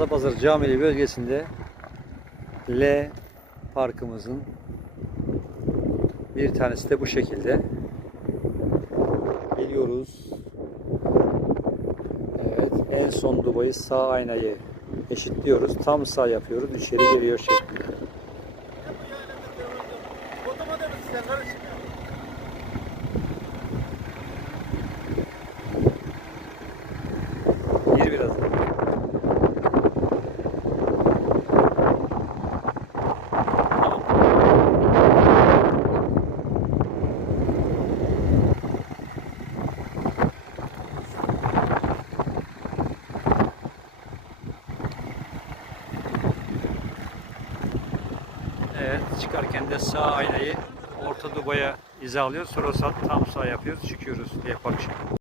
Adapazarı Camili bölgesinde L parkımızın bir tanesi de bu şekilde. Geliyoruz. Evet, en son dubayı sağ aynayı eşitliyoruz. Tam sağ yapıyoruz. İçeri giriyor şeklinde. Evet, çıkarken de sağ aynayı orta dubaya hizalıyoruz. Sonra tam sağ yapıyoruz, çıkıyoruz diye bakış.